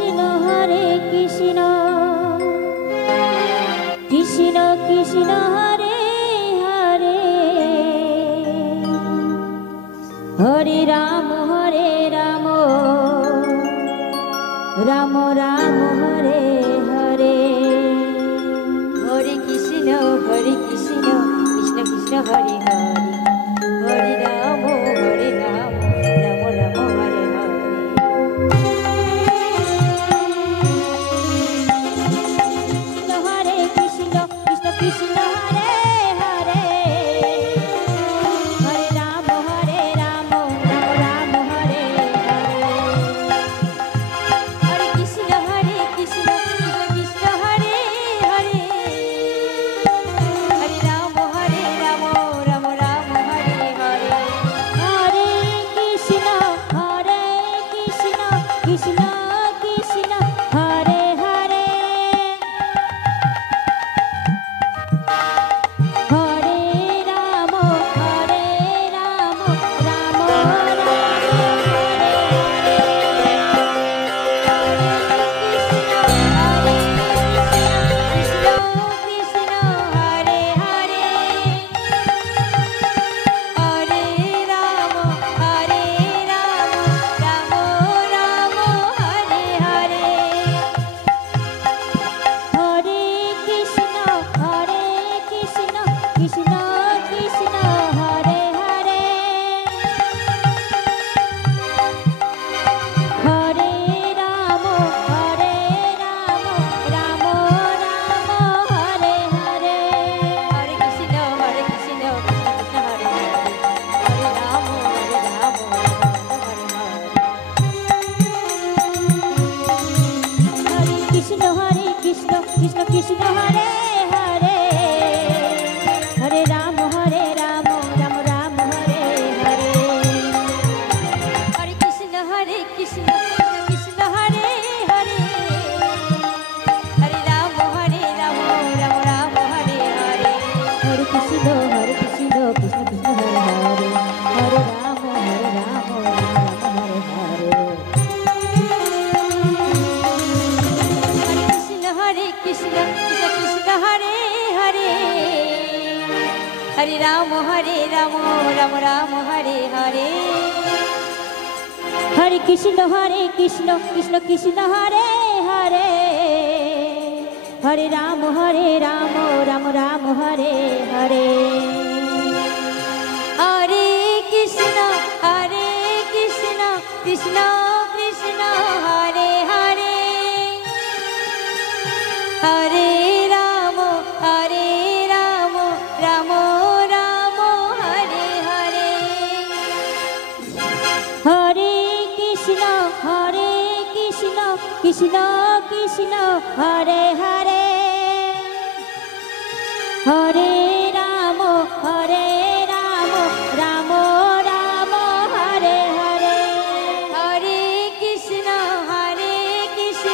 Krishna Hare Krishna Krishna Krishna Hare Hare Hare Ram Ram Ram Hare Hare Hare Krishna Krishna Krishna Hare Hare Hare Ram Ram Ram Hare Hare Krishna Krishna Krishna Hare Hare Hare Ram Ram Ram Hare Hare Hare Krishna Krishna Krishna Hare Hare Hare Ram Ram Ram Hare Hare Hare Krishna Krishna Krishna Hare Hare Hare Ram Ram Krishna Krishna Hare Hare Hare Ram Ram Ram Hare Hare Hare Krishna Krishna Krishna Hare Hare Ram Ram Hare Hare Krishna Krishna Krishna Hare Hare Hare Ram Ram Ram Hare Hare Hare Krishna Krishna Krishna Hare Hare Hare Ram Ram Ram Hare Hare Hare Krishna Krishna Krishna Hare Hare Hare Ram Ram Hare Hare Hare Krishna Krishna Hare Hare Hare Ram Ram Ram Hare Hare Hare Krishna Krishna Krishna Hare Hare Hare Ram Ram Ram Hare Hare Hare Krishna Krishna Krishna Hare Hare Hare Ram Ram Ram Hare Hare Hare Krishna Krishna Krishna Hare Hare Hare Ram Ram Ram Hare Hare Hare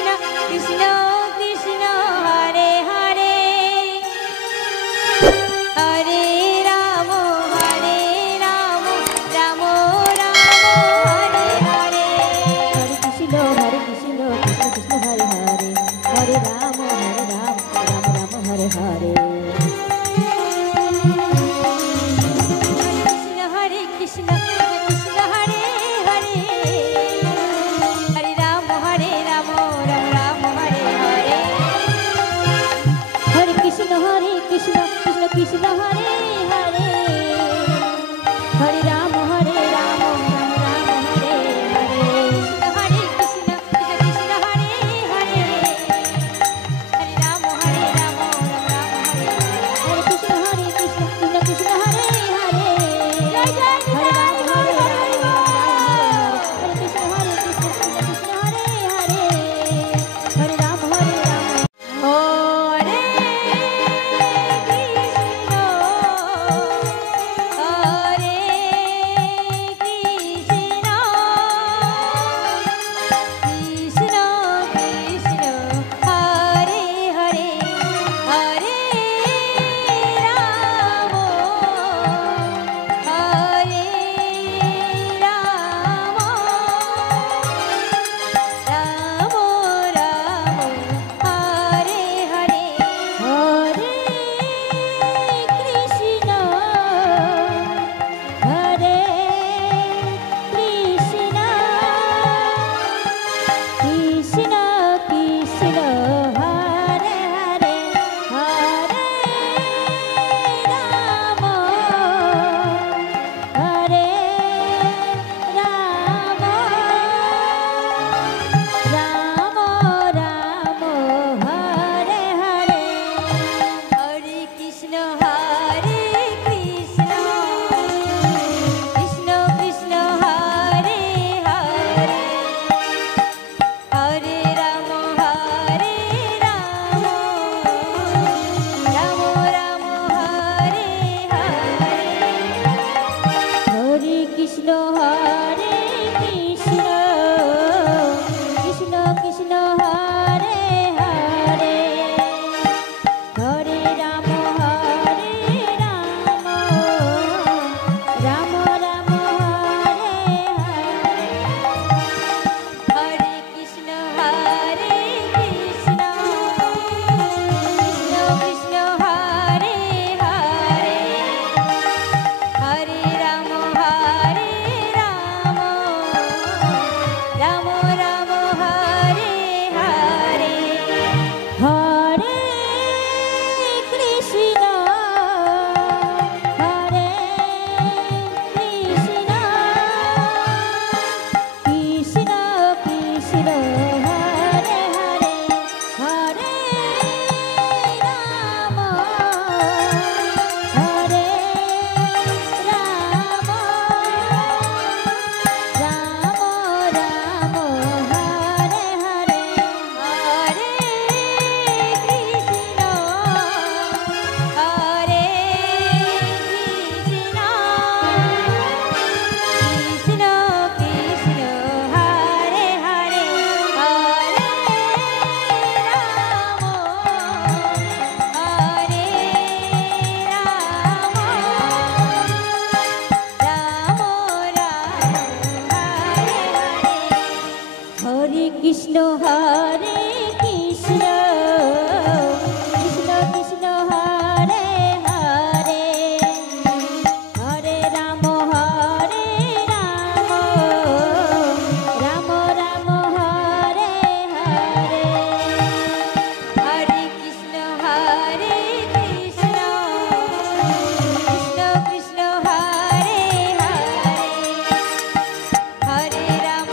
Krishna Krishna Krishna Hare Hare Hare Ram Ram Ram Hare Hare Hare Krishna Krishna Krishna Hare Hare Hare Ram Ram Ram Hare Hare Krishna Krishna Hare Hare Hare Ram Ram Ram Hare Hare Hare Krishna Krishna Krishna Hare Hare Hare Ram Ram Ram Hare Hare Hare Krishna Krishna Hare Hare Hare Ram Ram Ram Hare Krishna Hare Krishna Krishna Krishna Hare Hare Hare Ram Ram Ram Hare Hare Hare Krishna Hare Krishna Krishna Krishna Hare Hare Hare Ram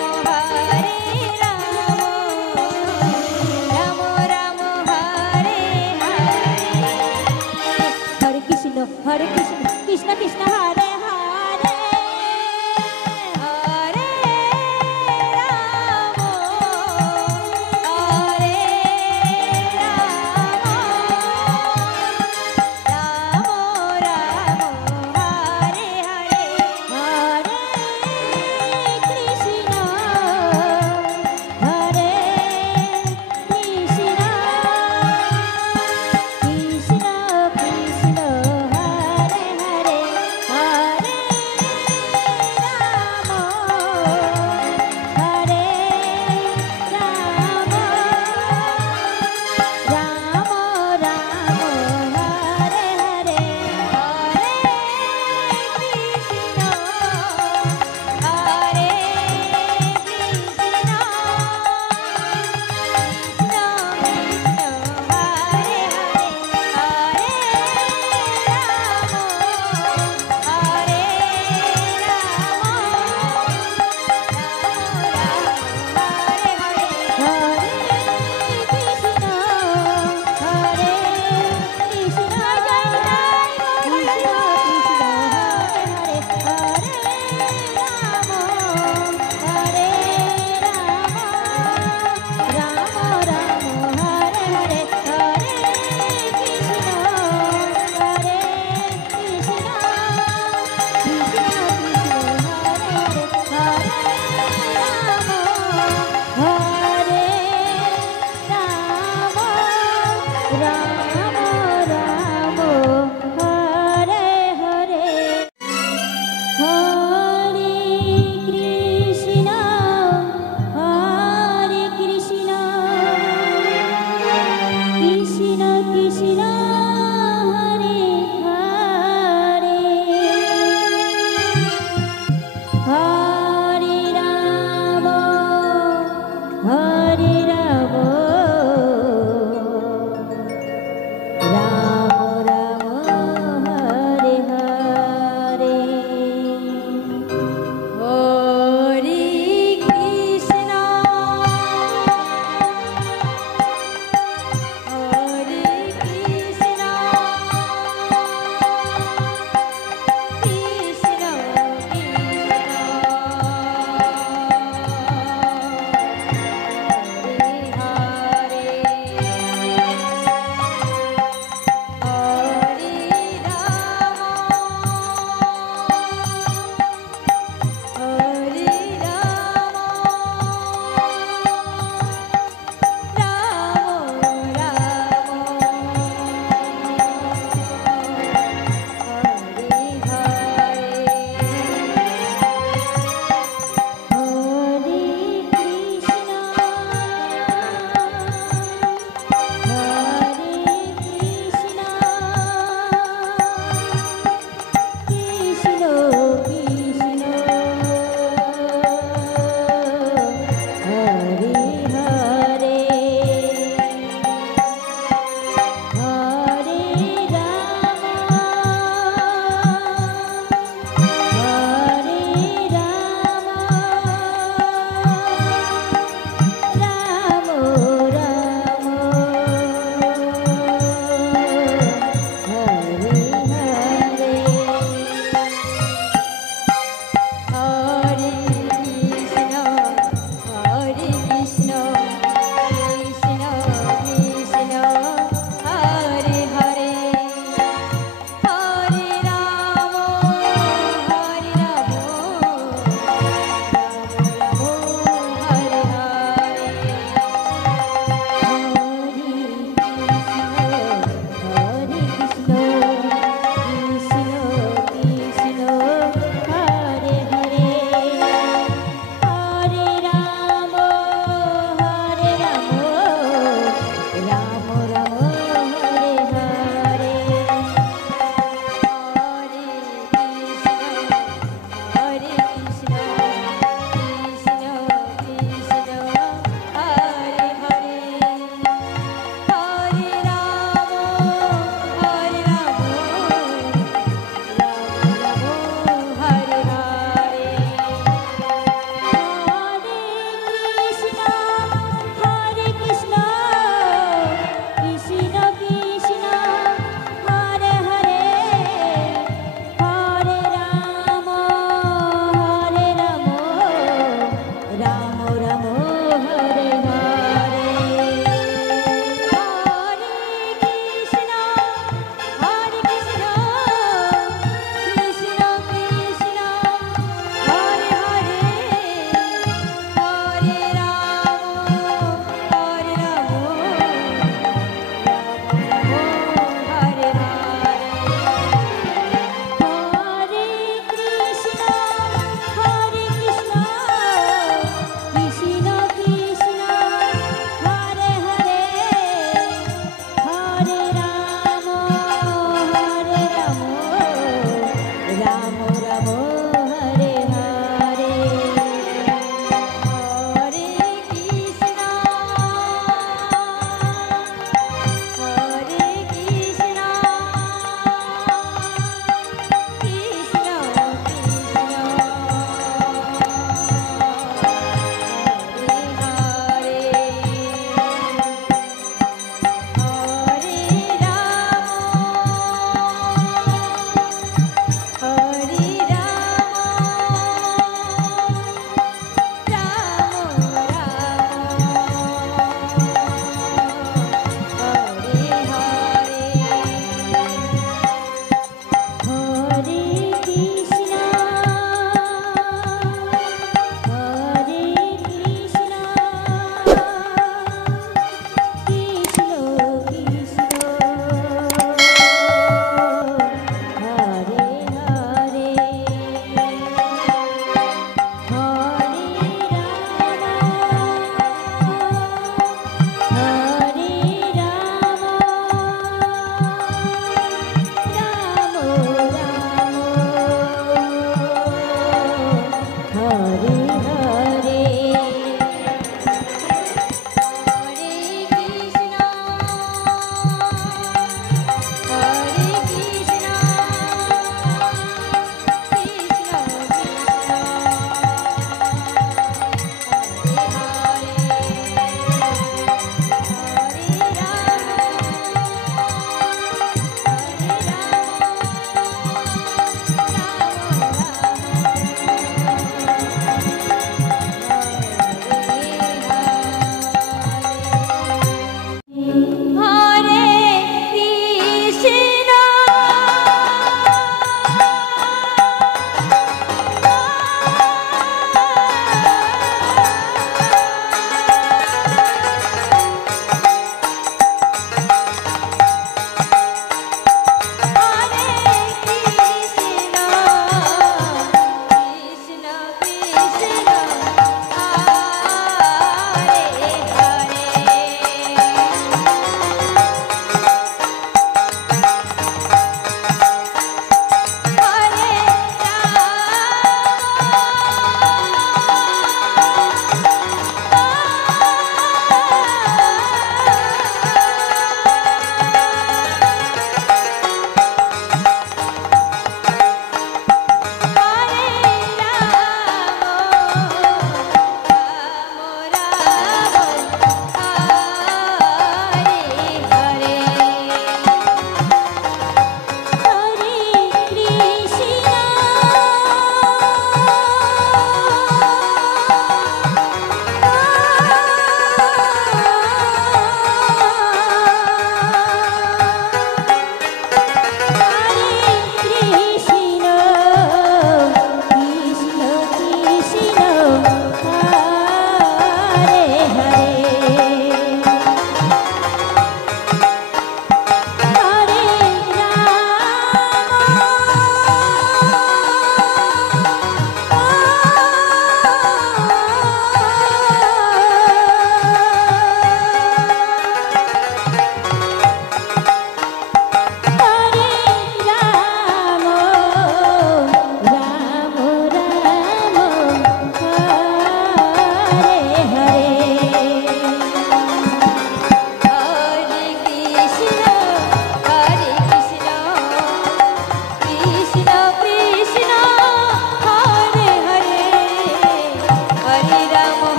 Ram Ram Hare Hare Hare Krishna Krishna Krishna Hare Hare Hare Ram Ram Ram Hare Hare Hare Krishna Hare Krishna Krishna Krishna Hare Hare Hare Ram Hare Ram Ram Ram Hare Hare Hare Krishna Hare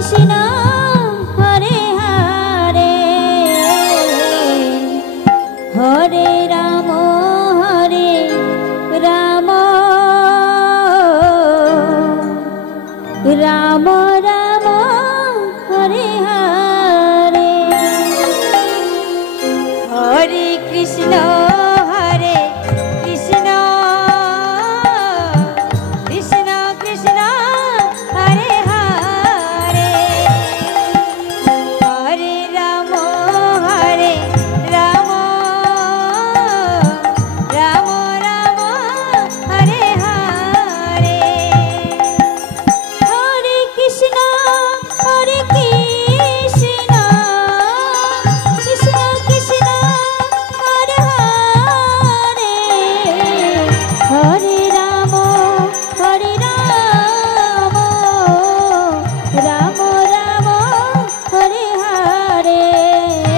Krishna Hare Hare Hare Ram Ram Ram Ram Hare Hare Hare Krishna Hare Krishna Krishna Krishna Hare Hare Hare Ram Ram Ram Ram Hare Hare Hare Krishna Krishna Krishna Hare Hare Hare Ram Ram Ram Hare Hare Hare Krishna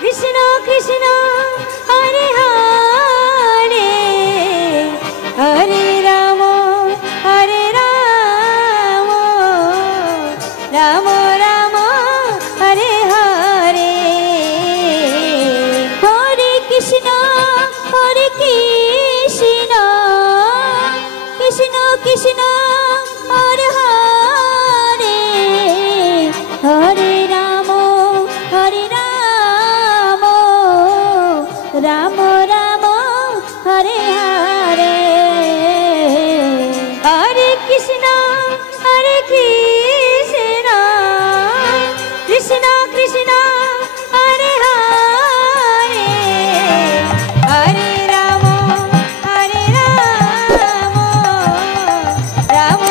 Krishna Krishna Hare Hare Hare Ram Ram Ram Hare Hare Hare Krishna Krishna Krishna Hare Hare Hare Ram Ram Ram Hare Hare Hare Krishna Krishna Krishna Hare Hare Hare Ram Ram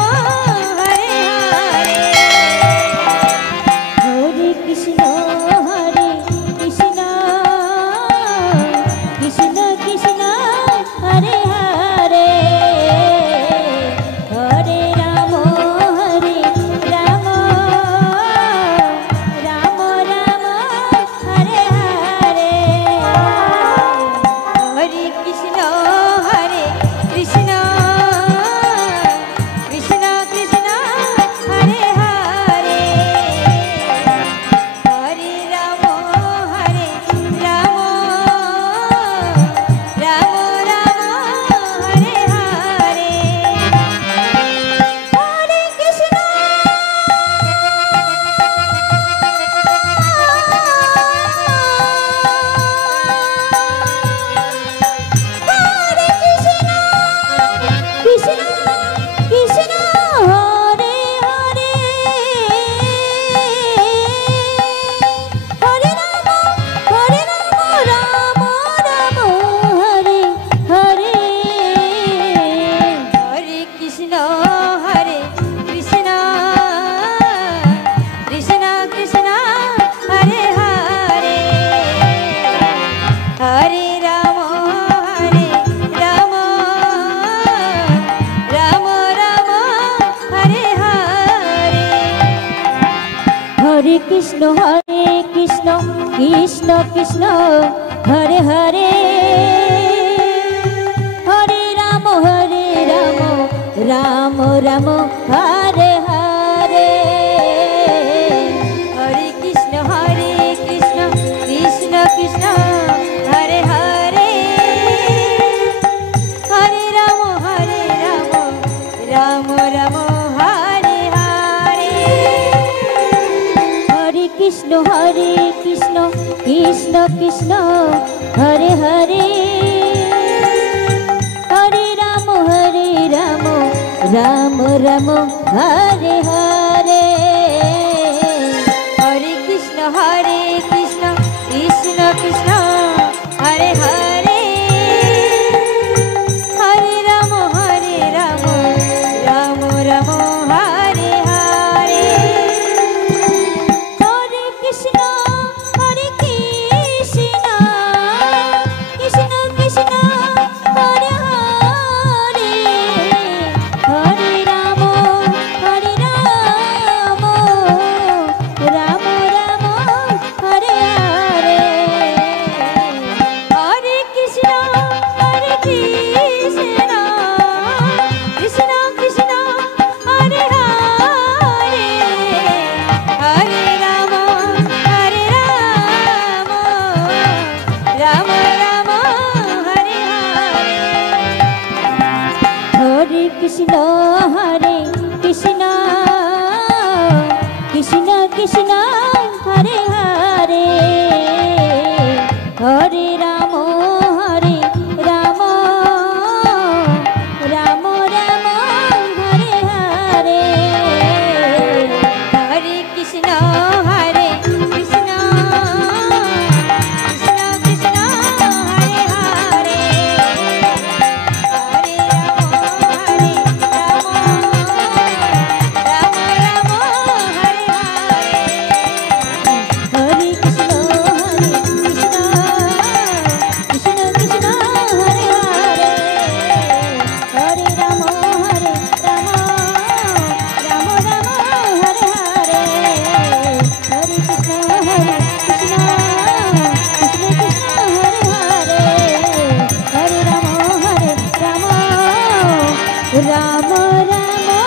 Ram Hare Hare Hare Krishna Krishna Krishna Hare Hare Hare Ram Ram Ram Ram Hare Hare Hare Krishna Krishna Krishna Krishna Hare Hare Hare Ram Ram Ram Ram Hare Hare Hare Krishna Krishna Krishna Hare Hare Hare Ram Ram Ram Hare Hare Hare Krishna Krishna Krishna Krishna Hare Hare Hare Ram Ram Ram Ram Hare Hare Hare Krishna Krishna Krishna Hare Hare Hare Ram Ram Ram Hare Hare Hare Krishna Krishna Krishna Hare Hare Hare Ram Ram Ram Hare Hare Hare Krishna Krishna Krishna Hare Hare Hare Ram Ram Ram Hare Hare Hare Krishna Krishna Krishna Hare Hare Hare Ram Ram Ram Hare Hare Hare Krishna Krishna Krishna Hare Hare Hare Ram Krishna Hare Krishna Krishna Krishna Hare Hare Hare Ram Hare Ram Ram Ram Hare Hare Hare Krishna Hare Krishna Krishna Krishna Hare Hare Hare Ram Hare Ram Ram Ram Hare Hare Hare Krishna Hare Krishna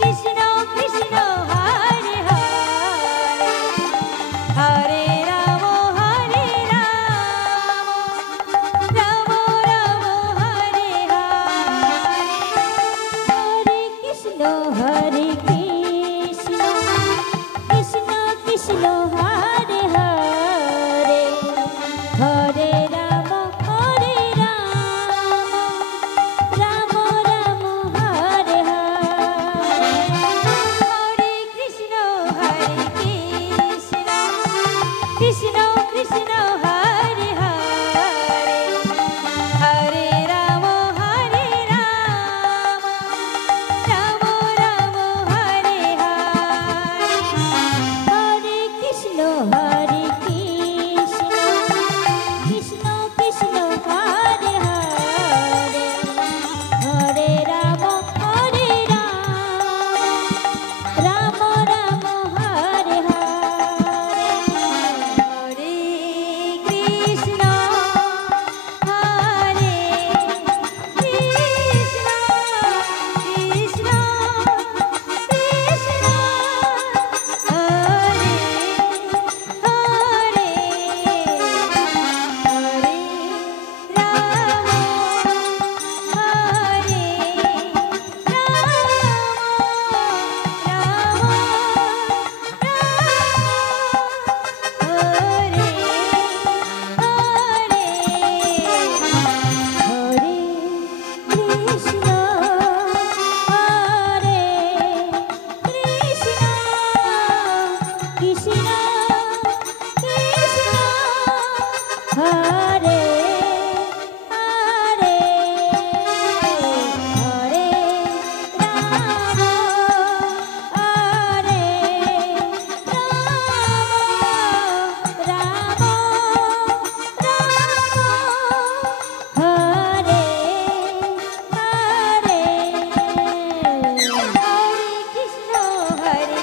Krishna Krishna Hare Hare Hare Ram Hare Ram Ram Ram Hare Hare Hare Krishna Hare Krishna Krishna Krishna Hare Hare Hare Ram Hare Ram Ram Ram Hare Hare Hare Krishna Hare Krishna Krishna Krishna Hare Hare Hare Ram Hare Ram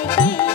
Hare